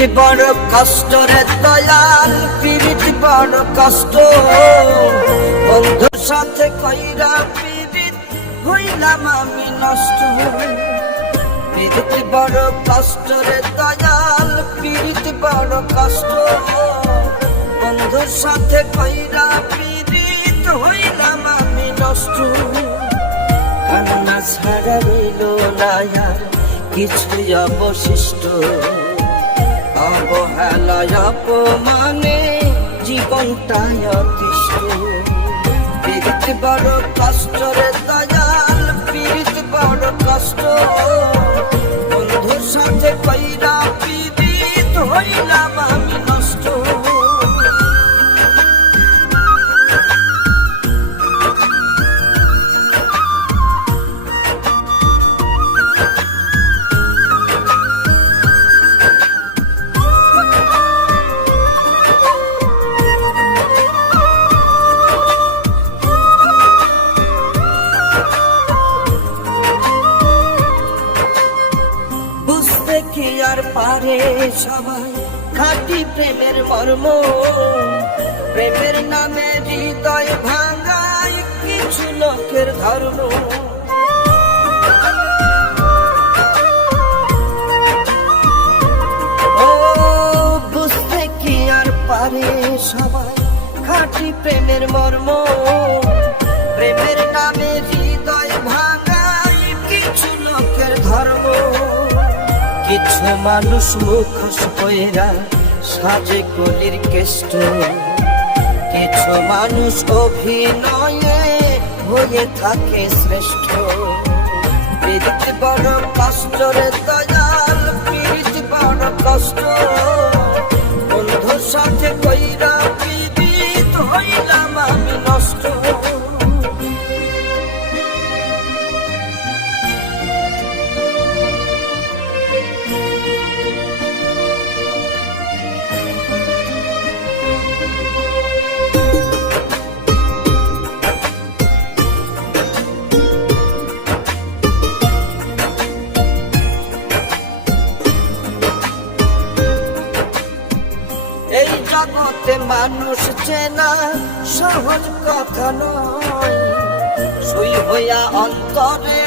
পিরিতি বড় কষ্ট রে দয়াল, পিরিতি বড় কষ্ট। বন্ধুর সাথে কইরা পিরিত হইলাম আমি নষ্ট। পিরিতি বড় কষ্ট রে দয়াল, পিরিতি বড় কষ্ট। বন্ধুর সাথে কইরা পিরিত হইলাম আমি নষ্ট। কান্না ছাড়া রইল না আর কিছুই অবশিষ্ট। অবহেলায় অপমানে জীবনটাই অতিষ্ঠ। পিরিতি বড় কষ্ট রে দয়াল, পিরিতি বড় কষ্ট। বন্ধুর সাথে কইরা পিরিত হইলাম আমি নষ্ট। কি আর পারে সবাই খাঁটি প্রেমের মর্ম। প্রেমের নামে হৃদয় ভাঙায় কিছু লোকের ধর্ম। ও বুঝতে কি আর পারে সবাই খাঁটি প্রেমের মর্ম। প্রেমের নামে হৃদয় ভাঙায় কিছু লোকের ধর্ম। কিছু মানুষ মুখোশ পয়রা সাজে কলির কেষ্ট। কিছু মানুষ অভিনয়ে হয়ে থাকে শ্রেষ্ঠ। পিরিতি বড় কষ্ট রে দয়াল, পিরিতি বড় কষ্ট। বন্ধুর সাথে কইরা পিরিত হইলাম আমি নষ্ট। এই জগতে মানুষ চেনা সহজ কথা নয়। সই হইয়া অন্তরে